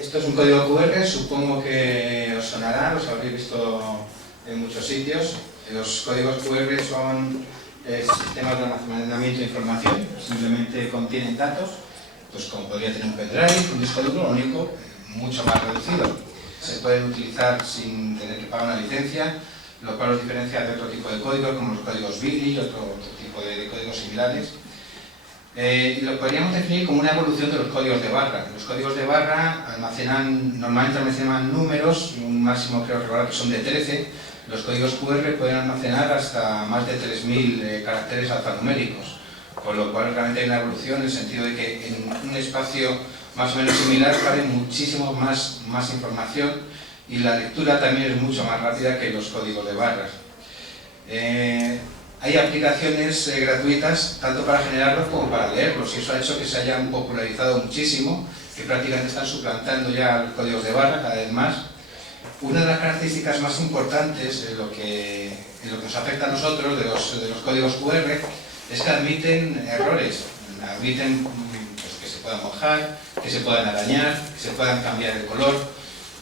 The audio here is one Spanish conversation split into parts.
Esto es un código QR, supongo que os sonará, los habréis visto en muchos sitios. Los códigos QR son sistemas de almacenamiento de información, simplemente contienen datos, pues como podría tener un pendrive, un disco duro, lo único, mucho más reducido. Se pueden utilizar sin tener que pagar una licencia, lo cual los diferencia de otro tipo de códigos, como los códigos BIDI y otro tipo de códigos similares. Y lo podríamos definir como una evolución de los códigos de barra. Los códigos de barra normalmente almacenan números, un máximo creo recordar que son de 13. Los códigos QR pueden almacenar hasta más de 3000 caracteres alfanuméricos, con lo cual realmente hay una evolución en el sentido de que en un espacio más o menos similar cabe muchísimo más información y la lectura también es mucho más rápida que los códigos de barras. Hay aplicaciones gratuitas tanto para generarlos como para leerlos y eso ha hecho que se hayan popularizado muchísimo, que prácticamente están suplantando ya los códigos de barra cada vez más. Una de las características más importantes en lo que nos afecta a nosotros de los códigos QR es que admiten errores, admiten pues, que se puedan mojar, que se puedan arañar, que se puedan cambiar el color.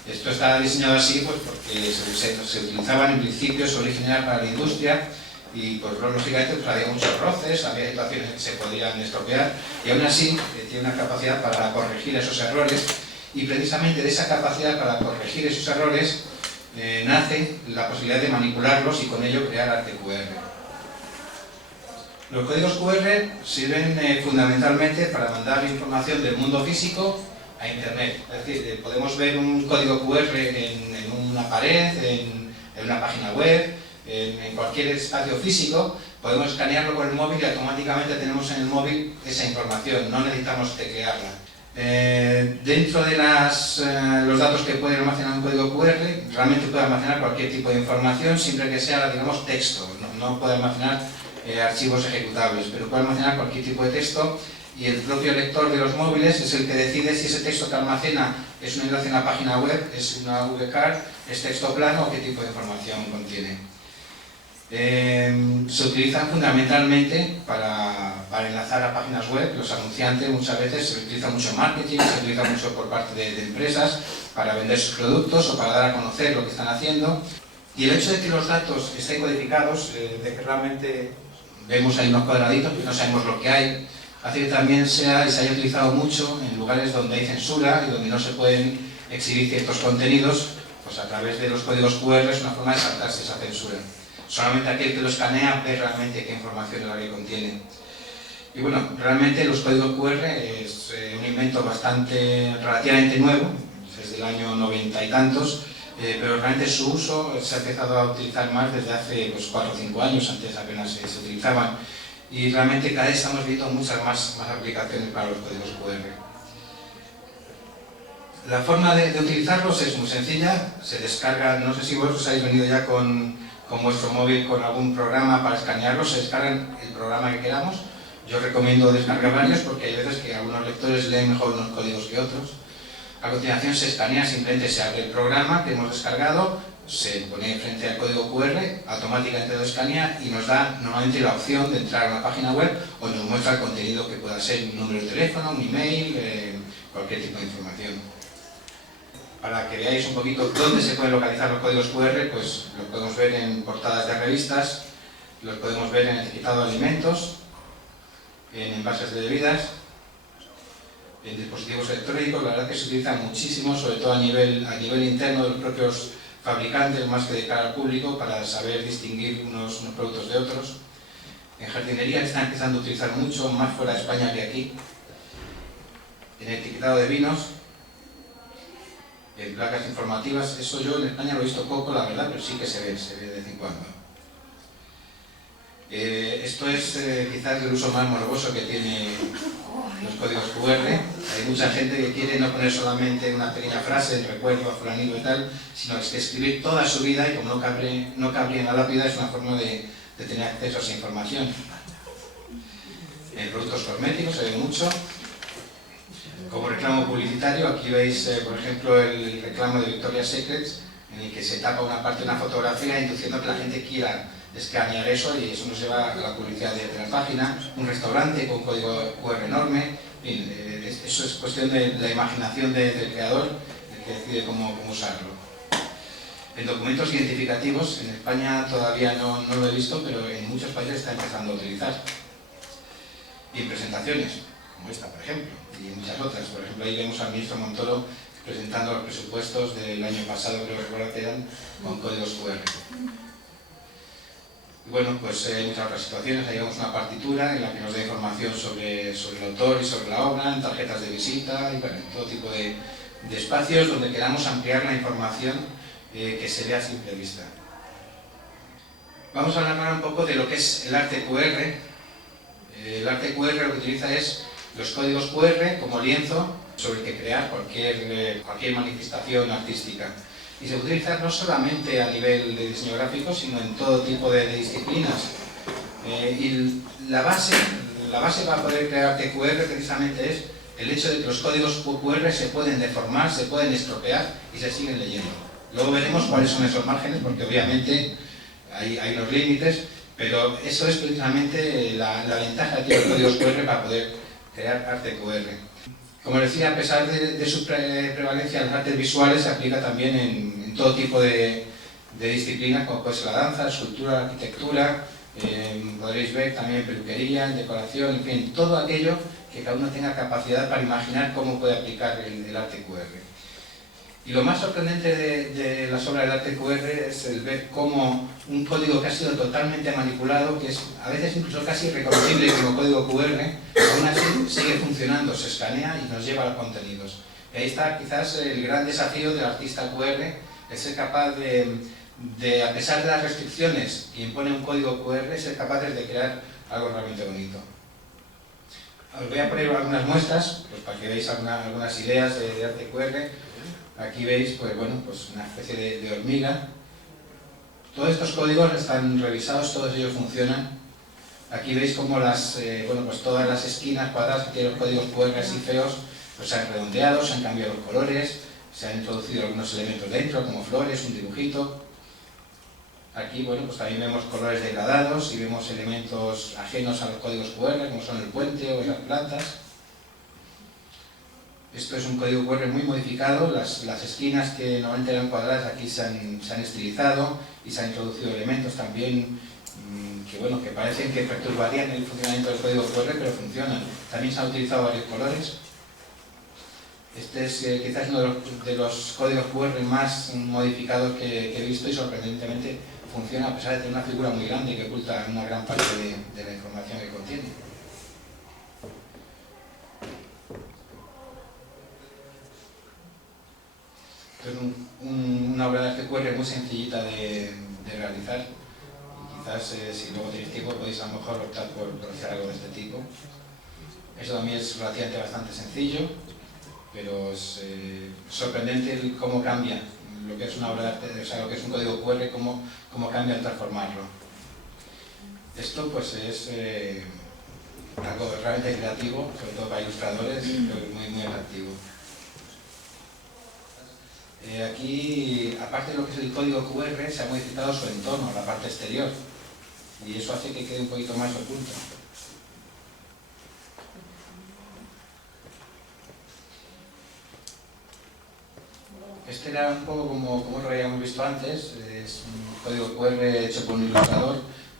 Esto está diseñado así pues, porque se utilizaban en principio, se originaban para la industria y pues, lógicamente pues, había muchos roces, había situaciones que se podían estropear y aún así tiene una capacidad para corregir esos errores y precisamente de esa capacidad para corregir esos errores nace la posibilidad de manipularlos y con ello crear arte QR. Los códigos QR sirven fundamentalmente para mandar información del mundo físico a Internet. Es decir, podemos ver un código QR en una pared, en una página web, en cualquier espacio físico, podemos escanearlo con el móvil y automáticamente tenemos en el móvil esa información, no necesitamos teclearla. Dentro de los datos que puede almacenar un código QR, realmente puede almacenar cualquier tipo de información, siempre que sea, digamos, texto, no puede almacenar archivos ejecutables, pero puede almacenar cualquier tipo de texto y el propio lector de los móviles es el que decide si ese texto que almacena es un enlace a una página web, es una VCard, es texto plano o qué tipo de información contiene. Se utilizan fundamentalmente para enlazar a páginas web. Los anunciantes muchas veces se utiliza mucho en marketing, se utiliza mucho por parte de empresas para vender sus productos o para dar a conocer lo que están haciendo. Y el hecho de que los datos estén codificados, de que realmente vemos ahí unos cuadraditos y no sabemos lo que hay, hace que también se haya utilizado mucho en lugares donde hay censura y donde no se pueden exhibir ciertos contenidos, pues a través de los códigos QR es una forma de saltarse esa censura. Solamente aquel que lo escanea ve realmente qué información es la que contiene. Y bueno, realmente los códigos QR es un invento relativamente nuevo, desde el año 90 y tantos, pero realmente su uso se ha empezado a utilizar más desde hace 4 o 5 años, antes apenas se utilizaban. Y realmente cada vez estamos viendo muchas más aplicaciones para los códigos QR. La forma de utilizarlos es muy sencilla, se descarga, no sé si vosotros habéis venido ya con vuestro móvil con algún programa para escanearlos, se descargan el programa que queramos. Yo recomiendo descargar varios porque hay veces que algunos lectores leen mejor unos códigos que otros. A continuación se escanea, simplemente se abre el programa que hemos descargado, se pone frente al código QR, automáticamente lo escanea y nos da normalmente la opción de entrar a una página web o nos muestra el contenido que pueda ser un número de teléfono, un email, cualquier tipo de información. Para que veáis un poquito dónde se pueden localizar los códigos QR, pues los podemos ver en portadas de revistas, los podemos ver en etiquetado de alimentos, en envases de bebidas, en dispositivos electrónicos. La verdad que se utilizan muchísimo, sobre todo a nivel interno de los propios fabricantes, más que de cara al público, para saber distinguir unos productos de otros. En jardinería están empezando a utilizar mucho, más fuera de España que aquí. En etiquetado de vinos, en placas informativas, eso yo en España lo he visto poco, la verdad, pero sí que se ve de vez en cuando. Esto es quizás el uso más morboso que tiene los códigos QR. Hay mucha gente que quiere no poner solamente una pequeña frase, el recuerdo a fulanito y tal, sino que escribir toda su vida y como no cabría en la lápida es una forma de tener acceso a esa información. En productos cosméticos se ve mucho. Como reclamo publicitario, aquí veis, por ejemplo, el reclamo de Victoria's Secret, en el que se tapa una parte de una fotografía induciendo que la gente quiera escanear eso y eso nos lleva a la publicidad de la página. Un restaurante con código QR enorme, fin, eso es cuestión de la imaginación del creador, el que decide cómo usarlo. En documentos identificativos, en España todavía no lo he visto, pero en muchos países está empezando a utilizar. Y en presentaciones, como esta, por ejemplo, y en muchas otras. Por ejemplo, ahí vemos al ministro Montoro presentando los presupuestos del año pasado, creo recordar que eran, con códigos QR. Y bueno, pues hay muchas otras situaciones. Ahí vemos una partitura en la que nos da información sobre el autor y sobre la obra, en tarjetas de visita, y bueno, todo tipo de espacios donde queramos ampliar la información que se vea a simple vista. Vamos a hablar ahora un poco de lo que es el arte QR. El arte QR lo que utiliza es los códigos QR como lienzo sobre el que crear cualquier manifestación artística. Y se utiliza no solamente a nivel de diseño gráfico, sino en todo tipo de disciplinas. Y la base para poder crear arte QR precisamente es el hecho de que los códigos QR se pueden deformar, se pueden estropear y se siguen leyendo. Luego veremos cuáles son esos márgenes, porque obviamente hay unos límites, pero eso es precisamente la ventaja que tienen los códigos QR para poder crear arte QR. Como decía, a pesar de su prevalencia, los artes visuales se aplica también en todo tipo de disciplinas, como puede ser la danza, la escultura, la arquitectura, podréis ver también en peluquería, en decoración, en fin, todo aquello que cada uno tenga capacidad para imaginar cómo puede aplicar el arte QR. Y lo más sorprendente de las obras del arte QR es el ver cómo un código que ha sido totalmente manipulado, que es a veces incluso casi reconocible como código QR, aún así sigue funcionando, se escanea y nos lleva a los contenidos. Y ahí está quizás el gran desafío del artista QR, es ser capaz de, a pesar de las restricciones que impone un código QR, ser capaces de crear algo realmente bonito. Os voy a poner algunas muestras, pues para que veáis algunas ideas de arte QR. Aquí veis pues una especie de hormiga. Todos estos códigos están revisados, todos ellos funcionan. Aquí veis como todas las esquinas cuadradas que tienen los códigos QR así feos pues se han redondeado, se han cambiado los colores, se han introducido algunos elementos dentro, como flores, un dibujito. Aquí pues también vemos colores degradados y vemos elementos ajenos a los códigos QR, como son el puente o las plantas. Esto es un código QR muy modificado, las esquinas que normalmente eran cuadradas aquí se han estilizado y se han introducido elementos también que parecen que perturbarían el funcionamiento del código QR, pero funcionan. También se han utilizado varios colores. Este es quizás uno de los códigos QR más modificados que he visto y sorprendentemente funciona a pesar de tener una figura muy grande que oculta una gran parte de la información que contiene. Es una obra de arte QR muy sencillita de realizar y quizás si luego tenéis tiempo podéis a lo mejor optar por hacer algo de este tipo. Eso también es relativamente bastante sencillo, pero es sorprendente cómo cambia lo que es una obra de arte, o sea, lo que es un código QR, cómo cambia al transformarlo. Esto pues es algo realmente creativo, sobre todo para ilustradores, creo que es muy atractivo. Aquí, aparte de lo que es el código QR, se ha modificado su entorno, la parte exterior, y eso hace que quede un poquito más oculto. Este era un poco como lo habíamos visto antes, es un código QR hecho por un ilustrador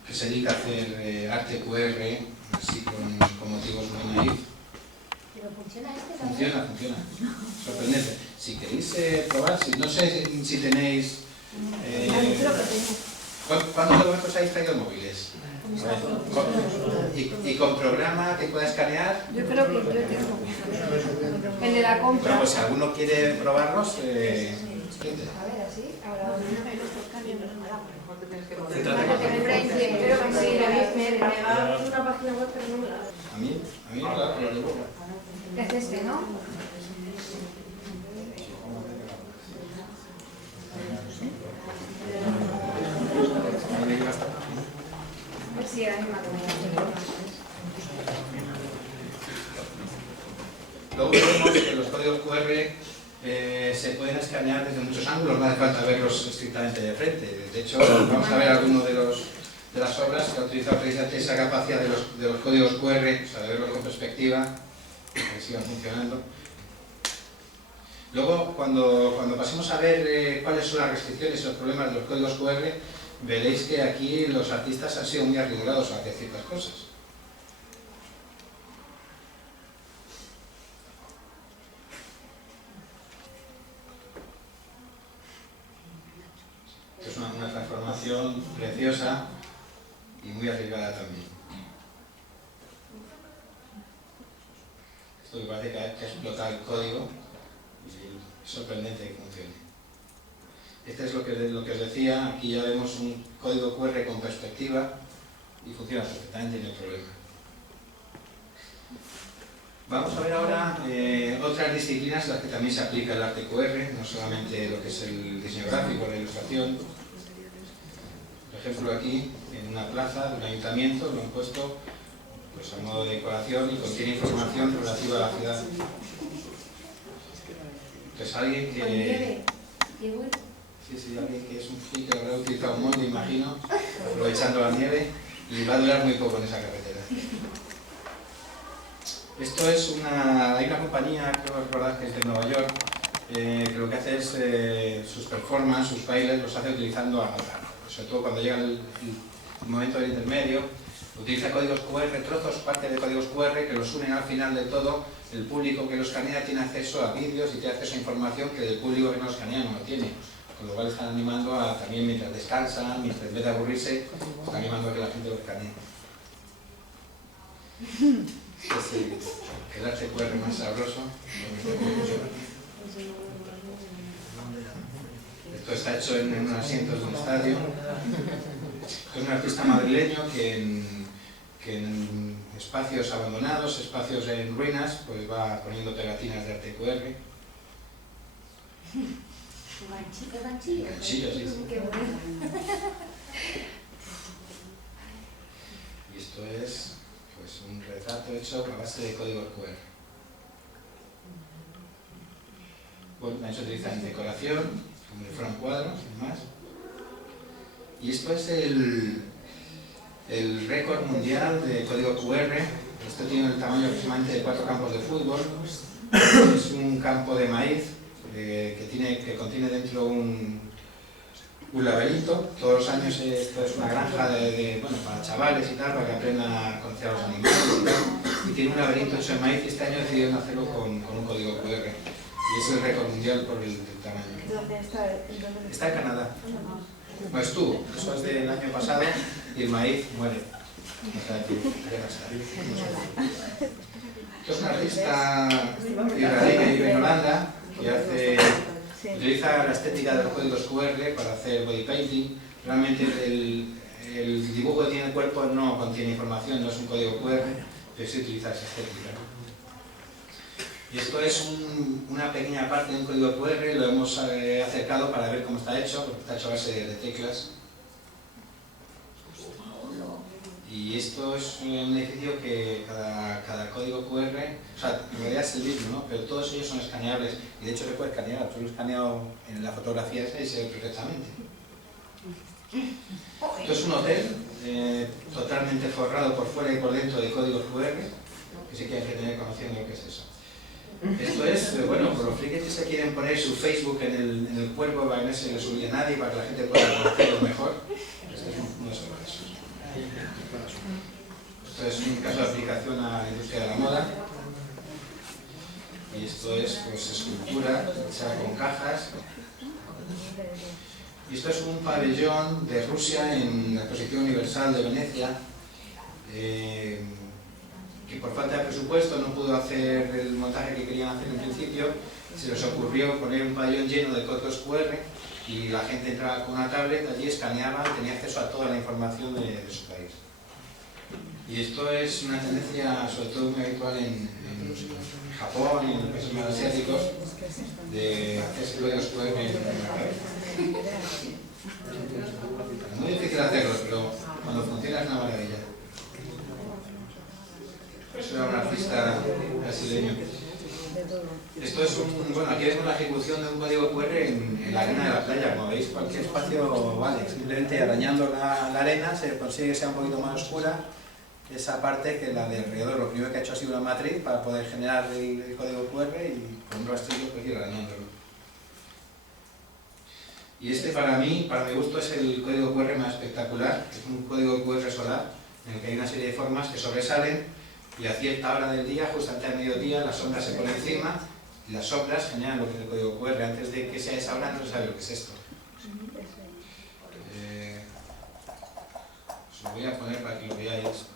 que se dedica a hacer arte QR, así con motivos muy naif. ¿Pero funciona este también? Funciona. Sorprendente. Si queréis probar, no sé si tenéis... Creo que tengo. ¿Cuántos de vosotros habéis traído móviles? ¿Y con programa que pueda escanear? Yo creo que yo tengo. El de la compra. Bueno, pues si alguno quiere probarlos... A ver, así. Ahora una página web, pero no me la... A mí claro, lo digo. Es este, ¿no? Sí, la misma Luego vemos que los códigos QR se pueden escanear desde muchos ángulos, no hace falta verlos estrictamente de frente. De hecho, vamos a ver algunos de las obras que ha utilizado precisamente esa capacidad de los códigos QR, o sea, de verlos con perspectiva. que sigan funcionando. Luego, cuando pasemos a ver cuáles son las restricciones y los problemas de los códigos QR, veréis que aquí los artistas han sido muy arriesgados a hacer ciertas cosas. Es una transformación preciosa y muy arriesgada también. Esto que parece que ha explotado el código y es sorprendente que funcione. Este es lo que os decía, aquí ya vemos un código QR con perspectiva y funciona perfectamente, no hay problema. Vamos a ver ahora otras disciplinas en las que también se aplica el arte QR, no solamente lo que es el diseño gráfico, la ilustración. Por ejemplo, aquí en una plaza de un ayuntamiento lo han puesto pues, a modo de decoración y contiene información relativa a la ciudad. Pues alguien que... Sí, alguien que es un friki que habrá utilizado un molde, imagino, aprovechando la nieve, y va a durar muy poco en esa carretera. Esto es hay una compañía, creo recordar que es de Nueva York, que lo que hace es sus performances, sus bailes, los hace utilizando avatar. Sobre todo cuando llega el momento del intermedio, utiliza códigos QR, trozos, parte de códigos QR que los unen al final de todo. El público que los escanea tiene acceso a vídeos y tiene acceso a información que el público que no los escanea no lo tiene. Con lo cual están animando a también mientras descansan, mientras en vez de aburrirse, están animando a que la gente lo escanee. Es el arte QR más sabroso. Esto está hecho en unos asientos de un estadio. Es un artista madrileño que en espacios abandonados, espacios en ruinas, pues va poniendo pegatinas de arte QR. Ganchillo, sí. Qué bueno. Y esto es pues, un retrato hecho a base de código QR. Bueno, también se utiliza en decoración, como si fueran cuadros y demás. Y esto es el récord mundial de código QR. Esto tiene el tamaño aproximadamente de 4 campos de fútbol. Es un campo de maíz que contiene dentro un laberinto. Todos los años esto es una granja para chavales y tal, para que aprendan a conocer a los animales y tal. Y tiene un laberinto hecho de maíz y este año decidieron hacerlo con un código QR. Y es el récord mundial por el tamaño. ¿Dónde está? Está en Canadá. No estuvo, eso es del año pasado y el maíz muere. O sea, ¿qué pasa? Esto es un artista israelí que vive en Holanda que utiliza la estética de los códigos QR para hacer body painting. Realmente el dibujo que tiene el cuerpo no contiene información, no es un código QR, pero sí utiliza esa estética. Y esto es una pequeña parte de un código QR, lo hemos acercado para ver cómo está hecho, porque está hecho a base de teclas. Y esto es un edificio que cada código QR, o sea, en realidad es el mismo, ¿no? Pero todos ellos son escaneables y de hecho se puede escanear. Tú lo he escaneado en la fotografía esa y se ve perfectamente. Esto es un hotel totalmente forrado por fuera y por dentro de códigos QR, que sí que hay que tener conociendo lo que es eso. Esto es, bueno, por los frikis que se quieren poner su Facebook en el cuerpo para que no se les olvide a nadie, para que la gente pueda conocerlo mejor. Este es uno de esos. Esto es un caso de aplicación a la industria de la moda. Y esto es pues, escultura hecha con cajas. Y esto es un pabellón de Rusia en la Exposición Universal de Venecia, que por falta de presupuesto no pudo hacer el montaje que querían hacer en principio. Se les ocurrió poner un pabellón lleno de códigos QR y la gente entraba con una tablet, allí escaneaba y tenía acceso a toda la información de su país. Y esto es una tendencia sobre todo muy habitual en Japón y en los países más asiáticos de hacerse códigos QR en la cabeza. Es muy difícil hacerlo, pero cuando funciona es una maravilla. Eso era un artista brasileño. Esto es bueno, aquí vemos la ejecución de un código QR en la arena de la playa. Como veis, cualquier espacio vale. Simplemente arañando la arena se consigue que sea un poquito más oscura esa parte que la de alrededor. Lo primero que ha hecho ha sido una matriz para poder generar el código QR y con un rastrillo pues ir ganándolo. Y este para mí, para mi gusto, es el código QR más espectacular. Es un código QR solar en el que hay una serie de formas que sobresalen y a cierta hora del día, justo antes del mediodía, la sombra se pone encima y las sombras generan lo que es el código QR. Antes de que sea esa hora no se sabe lo que es esto. Os lo voy a poner para que lo veáis.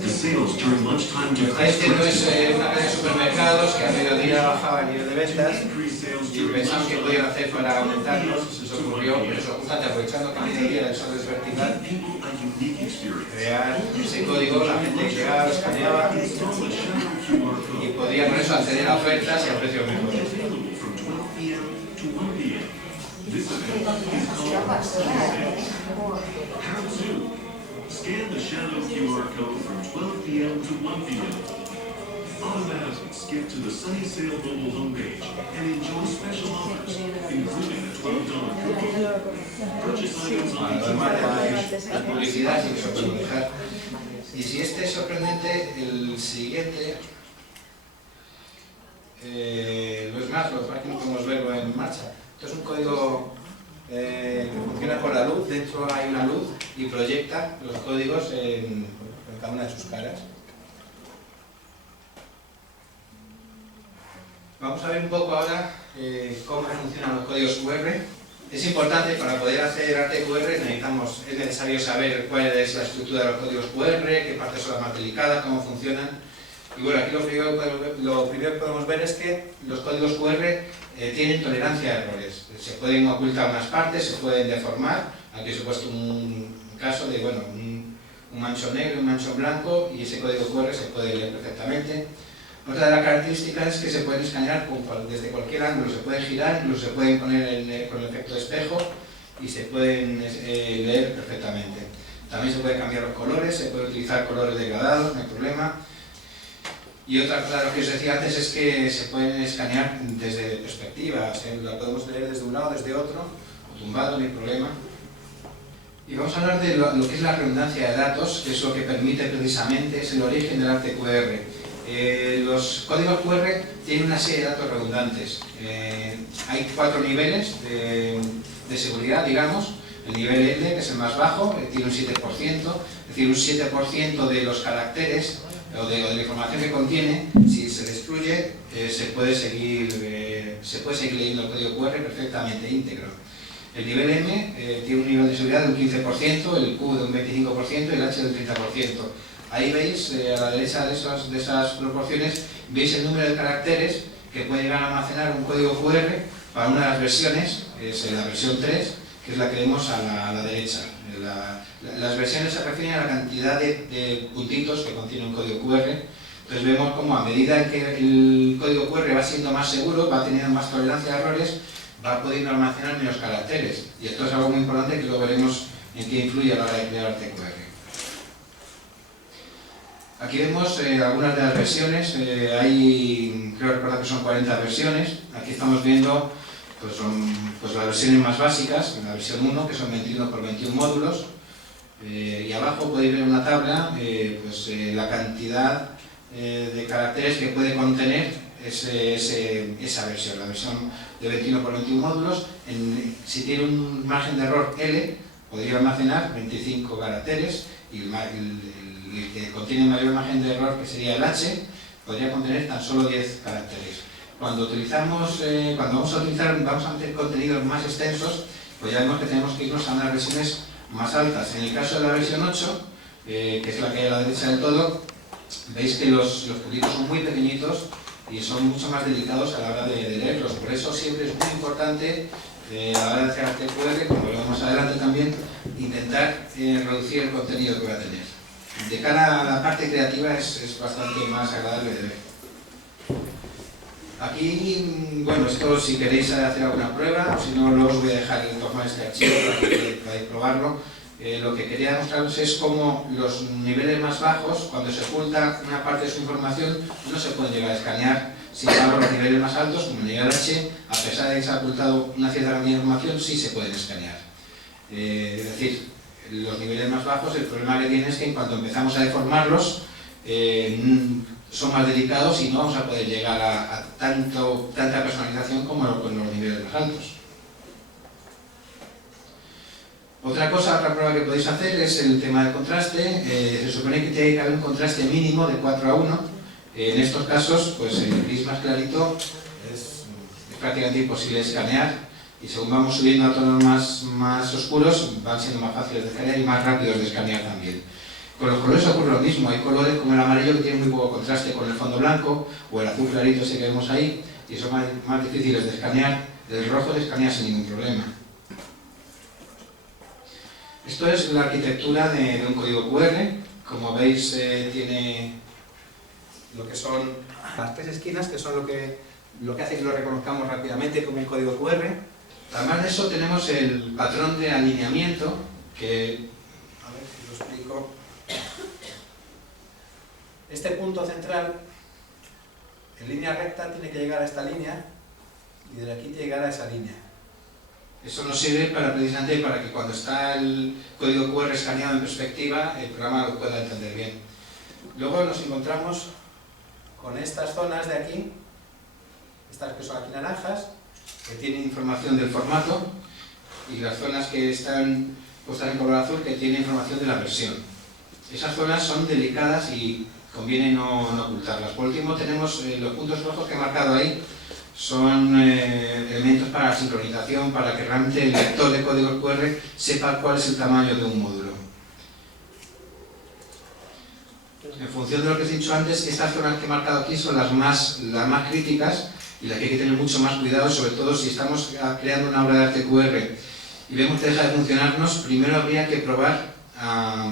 The sales during lunchtime Lo que está diciendo es una cadena de supermercados que a mediodía bajaba el nivel de ventas y pensaban que podían hacer para aumentarlos. Se les ocurrió, pues eso, justamente aprovechando que a mediodía el sol es vertical, crear ese código. La gente llegaba, lo escaneaba y podía con eso acceder a ofertas y a precios mejores. Scan the shadow QR code from 12 p.m. to 1 p.m. Automatically skip to the Sunny Sale mobile homepage and enjoy special offers, including a $12 coupon. Purchase items on La publicidad sí que se puede dejar. Y si este es sorprendente, el siguiente lo es más, lo que no podemos verlo en marcha. Esto es un código que funciona con la luz. Dentro hay una luz y proyecta los códigos en cada una de sus caras. Vamos a ver un poco ahora cómo funcionan los códigos QR. Es importante, para poder hacer arte QR es necesario saber cuál es la estructura de los códigos QR, qué partes son las más delicadas, cómo funcionan. Y bueno, aquí lo primero que podemos ver es que los códigos QR tienen tolerancia a errores. Se pueden ocultar unas partes, se pueden deformar. Aquí os he puesto un caso de un manchón negro y un manchón blanco, y ese código QR se puede leer perfectamente. Otra de las características es que se pueden escanear desde cualquier ángulo, se pueden girar, incluso se pueden poner con el efecto de espejo y se pueden leer perfectamente. También se pueden cambiar los colores, se puede utilizar colores degradados, no hay problema. Y otra cosa de lo que os decía antes es que se pueden escanear desde perspectivas, la podemos leer desde un lado, desde otro, o tumbado, no hay problema. Y vamos a hablar de lo que es la redundancia de datos, que es lo que permite precisamente, es el origen del arte QR. Los códigos QR tienen una serie de datos redundantes. Hay 4 niveles de seguridad, digamos. El nivel L, que es el más bajo, tiene un 7%, es decir, un 7% de los caracteres o de la información que contiene, si se destruye, se puede seguir leyendo el código QR perfectamente íntegro. El nivel M tiene un nivel de seguridad de un 15%, el Q de un 25% y el H de un 30%. Ahí veis, a la derecha de esas proporciones, veis el número de caracteres que puede llegar a almacenar un código QR para una de las versiones, que es la versión 3, que es la que vemos a la derecha. Las versiones se refieren a la cantidad de puntitos que contiene un código QR. Entonces vemos como a medida que el código QR va siendo más seguro, va teniendo más tolerancia a errores, va pudiendo almacenar menos caracteres. Y esto es algo muy importante que luego veremos en qué influye a la hora de crear arte QR. Aquí vemos algunas de las versiones. Creo recordar que son 40 versiones. Aquí estamos viendo pues las versiones más básicas, la versión 1, que son 21 por 21 módulos. Y abajo podéis ver una tabla, la cantidad de caracteres que puede contener esa versión, la versión de 21 por 21 módulos. Si tiene un margen de error L, podría almacenar 25 caracteres, y el que contiene mayor margen de error, que sería el H, podría contener tan solo 10 caracteres. Cuando vamos a meter contenidos más extensos, pues ya vemos que tenemos que irnos a unas versiones más altas. En el caso de la versión 8, que es la que hay a la derecha del todo, veis que los puntitos son muy pequeñitos y son mucho más delicados a la hora de leerlos. Por eso siempre es muy importante, a la hora de hacer arte QR, como veremos más adelante también, intentar reducir el contenido que va a tener. De cara a la parte creativa es bastante más agradable de ver. Aquí, bueno, esto si queréis hacer alguna prueba, o si no, luego os voy a dejar tomar este archivo para que podáis probarlo. Lo que quería mostraros es cómo los niveles más bajos, cuando se oculta una parte de su información, no se pueden llegar a escanear. Sin embargo, los niveles más altos, como el nivel H, a pesar de que se ha ocultado una cierta cantidad de información, sí se pueden escanear. Es decir, los niveles más bajos, el problema que tiene es que en cuanto empezamos a deformarlos, son más delicados y no vamos a poder llegar a tanta personalización como con los niveles más altos. Otra prueba que podéis hacer es el tema del contraste. Se supone que tiene que haber un contraste mínimo de 4:1. En estos casos, pues el gris más clarito es prácticamente imposible escanear, y según vamos subiendo a tonos más oscuros, van siendo más fáciles de escanear y más rápidos de escanear también. Con los colores ocurre lo mismo. Hay colores como el amarillo que tienen muy poco contraste con el fondo blanco, o el azul clarito ese que vemos ahí, y son más difíciles de escanear. El rojo se escanea sin ningún problema. Esto es la arquitectura de un código QR. Como veis, tiene lo que son las 3 esquinas, que son lo que hace que lo reconozcamos rápidamente como un código QR. Además de eso, tenemos el patrón de alineamiento, que, a ver si lo explico. Este punto central, en línea recta, tiene que llegar a esta línea, y de aquí tiene que llegar a esa línea. Eso nos sirve precisamente para que cuando está el código QR escaneado en perspectiva, el programa lo pueda entender bien. Luego nos encontramos con estas zonas de aquí, estas que son aquí naranjas, que tienen información del formato, y las zonas que están puestas en color azul, que tienen información de la versión. Esas zonas son delicadas y conviene no ocultarlas. Por último, tenemos los puntos rojos que he marcado ahí. Son elementos para la sincronización, para que realmente el lector de código QR sepa cuál es el tamaño de un módulo. En función de lo que os he dicho antes, estas zonas que he marcado aquí son las más críticas y las que hay que tener mucho más cuidado, sobre todo si estamos creando una obra de arte QR y vemos que deja de funcionarnos. Primero habría que probar a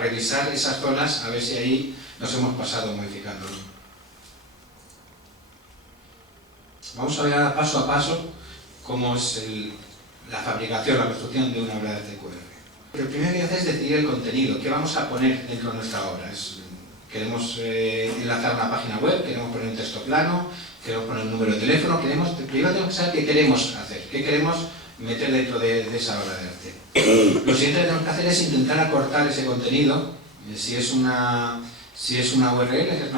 revisar esas zonas, a ver si ahí nos hemos pasado modificándolo. Vamos a ver ahora paso a paso cómo es la fabricación, la construcción de una obra de arte QR. Lo primero que hay que hacer es decidir el contenido, qué vamos a poner dentro de nuestra obra. Queremos enlazar una página web, queremos poner un texto plano, queremos poner un número de teléfono, primero tenemos que saber qué queremos hacer, qué queremos meter dentro de esa obra de arte. Lo siguiente que tenemos que hacer es intentar acortar ese contenido. Si es una URL, si es una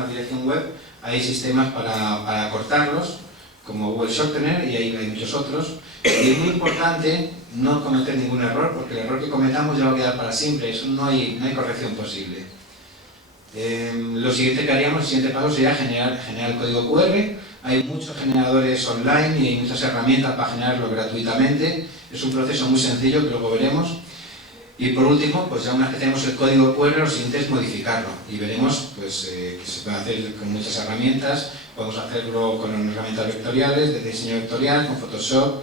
dirección web, hay sistemas para acortarlos, como Google Shortener, y hay muchos otros. Y es muy importante no cometer ningún error, porque el error que cometamos ya va a quedar para siempre. Eso no hay corrección posible. Lo siguiente que haríamos, el siguiente paso sería generar el código QR. Hay muchos generadores online y hay muchas herramientas para generarlo gratuitamente. Es un proceso muy sencillo que luego veremos. Y por último, pues ya una vez que tenemos el código QR, lo siguiente es modificarlo. Y veremos pues, que se puede hacer con muchas herramientas. Podemos hacerlo con herramientas vectoriales, de diseño vectorial, con Photoshop.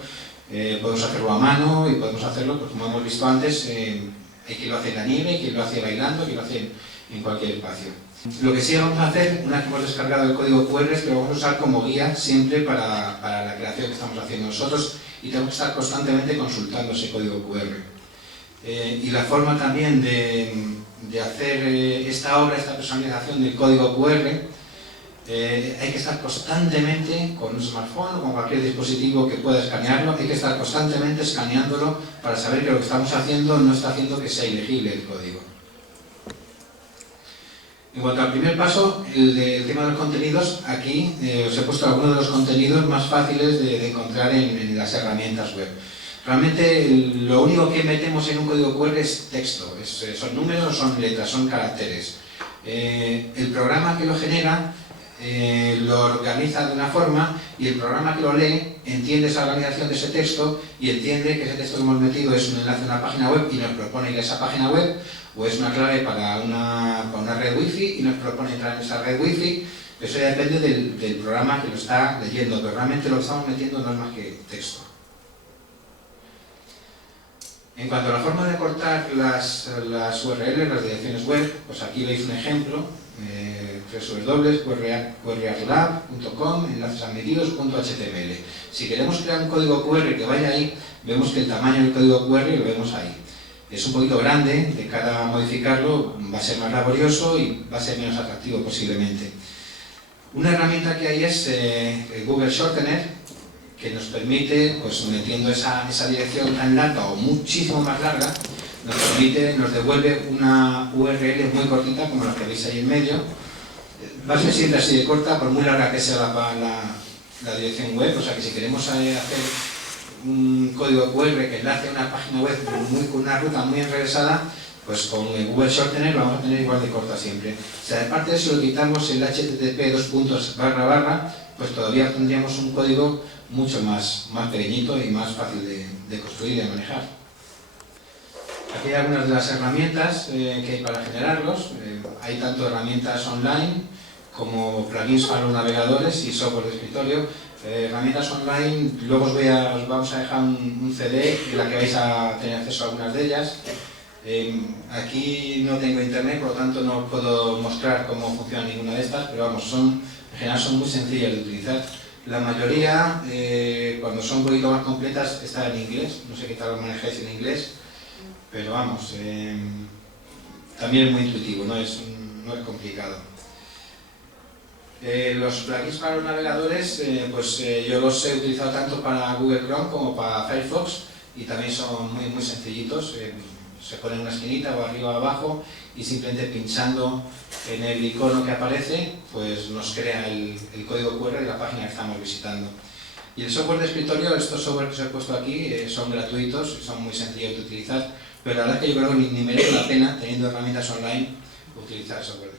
Podemos hacerlo a mano y podemos hacerlo, pues como hemos visto antes, hay quien lo hace en la nieve, hay quien lo hace bailando, hay quien lo hace en cualquier espacio. Lo que sí vamos a hacer, una vez que hemos descargado el código QR, es que lo vamos a usar como guía siempre para la creación que estamos haciendo nosotros, y tenemos que estar constantemente consultando ese código QR. Y la forma también de hacer esta obra, esta personalización del código QR, hay que estar constantemente con un smartphone o con cualquier dispositivo que pueda escanearlo, hay que estar constantemente escaneándolo para saber que lo que estamos haciendo no está haciendo que sea ilegible el código. En cuanto al primer paso, el tema de los contenidos, aquí os he puesto algunos de los contenidos más fáciles de encontrar en las herramientas web. Realmente lo único que metemos en un código QR es texto, son números, son letras, son caracteres. El programa que lo genera lo organiza de una forma, y el programa que lo lee entiende esa organización de ese texto y entiende que ese texto que hemos metido es un enlace a una página web y nos propone ir a esa página web, o es una clave para una red wifi y nos propone entrar en esa red wifi. Eso ya depende del programa que lo está leyendo, pero realmente lo que estamos metiendo no es más que texto. En cuanto a la forma de cortar las URLs, las direcciones web, pues aquí veis un ejemplo, www.qrarlab.com, enlaces admitidos.html. Si queremos crear un código QR que vaya ahí, vemos que el tamaño del código QR lo vemos ahí. Es un poquito grande, de cara a modificarlo va a ser más laborioso y va a ser menos atractivo posiblemente. Una herramienta que hay es Google Shortener, que nos permite, pues metiendo esa dirección tan larga o muchísimo más larga, nos devuelve una URL muy cortita, como la que veis ahí en medio. Va a ser siempre así de corta, por muy larga que sea la dirección web, o sea que si queremos hacer un código QR que enlace a una página web con una ruta muy enrevesada, pues con el Google Shortener lo vamos a tener igual de corta siempre. O sea, aparte de eso, lo quitamos el HTTP // pues todavía tendríamos un código mucho más pequeñito y más fácil de construir y de manejar. Aquí hay algunas de las herramientas que hay para generarlos. Hay tanto herramientas online como plugins para los navegadores y software de escritorio. Herramientas online, luego os vamos a dejar un CD en la que vais a tener acceso a algunas de ellas. Aquí no tengo internet, por lo tanto no puedo mostrar cómo funciona ninguna de estas, pero vamos, en general son muy sencillas de utilizar. La mayoría, cuando son un poquito más completas, está en inglés. No sé qué tal lo manejáis en inglés, pero vamos, también es muy intuitivo, no es complicado. Los plugins para los navegadores, yo los he utilizado tanto para Google Chrome como para Firefox y también son muy sencillitos. Se pone en una esquinita o arriba o abajo y simplemente pinchando en el icono que aparece, pues nos crea el código QR de la página que estamos visitando. Y el software de escritorio, estos software que os he puesto aquí, son gratuitos y son muy sencillos de utilizar, pero la verdad es que yo creo que ni merece la pena, teniendo herramientas online, utilizar software.